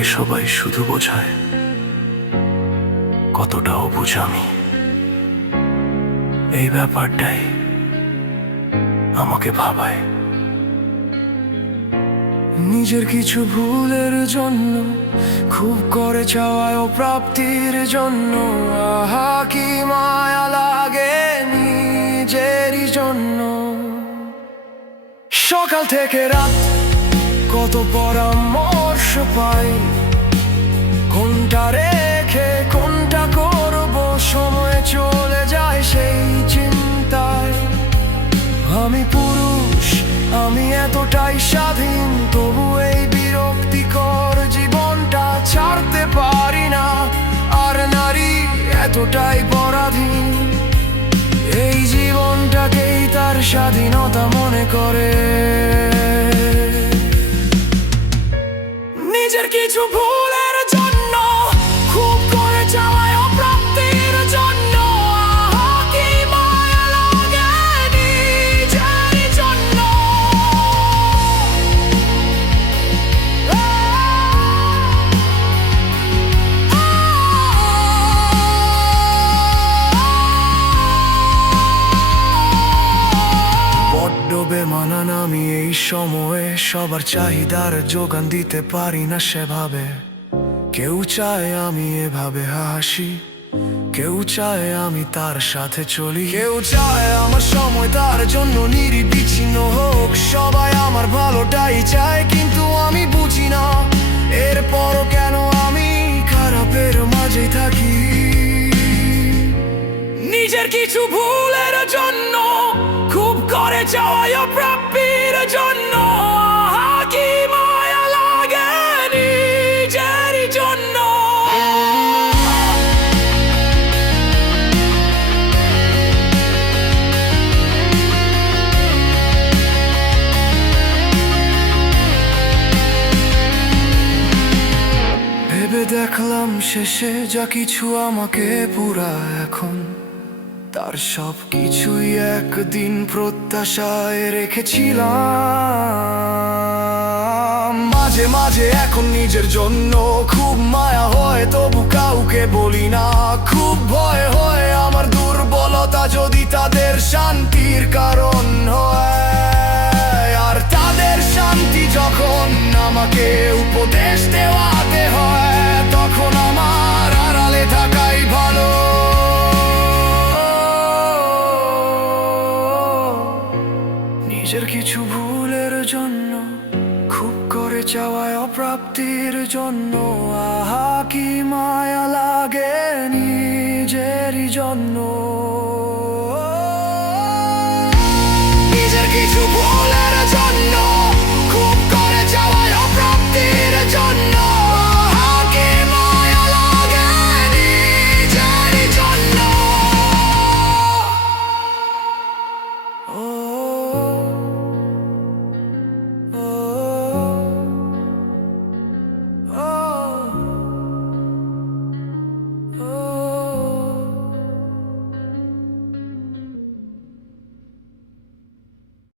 আমাকে সবাই শুধু বোঝায় কতটা অবুঝ আমি। এই ব্যাপারটাই আমাকে ভাবায়। নিজের কিছু ভুলের জন্য, খুব করে চাওয়ায় প্রাপ্তির জন্য। আহা, কি মায়া লাগে নিজেরই জন্য। সকাল থেকে রাত কত পরামর্শ পাই। কোনটা রেখে কোনটা করব? সময় চলে যায় সেই চিন্তায়। আমি পুরুষ, আমি এতটাই স্বাধীন, তবু এই বিরক্তিকর জীবনটা ছাড়তে পারি না। আর নারী এতটাই পরাধীন। এই জীবনটাকেই তার স্বাধীনতা মনে করে। নিজের কিছু ভুলের বেমানান আমি এই সময়ে সবার চাহিদার যোগান দিতে পারি না সেভাবে। কেউ চায় আমি এভাবে হাসি, কেউ চায় আমি তার সাথে চলি। কেউ চায় আমার সময় তার জন্য নিরিবিচ্ছিন্ন হোক, সবাই আমার ভালোটাই চায়, কিন্তু আমি বুঝি না, এরপরও কেন আমি খারাপের মাঝে থাকি। নিজের কিছু ভুলের জন্য করে চাওয়ায় জন্য কি মায়া জন্য ভেবে দেখলাম শেষে যা কিছু আমাকে পুরা এখন তার সব কিছুই একদিন প্রত্যাশায় রেখেছিলাম। মাঝে মাঝে এখন নিজের জন্য খুব মায়া হয়, তবু কাউকে বলি না, খুব ভুলের জন্য খুব করে চাওয়ায় অপ্রাপ্তির জন্য। আহা কি মায়া লাগে।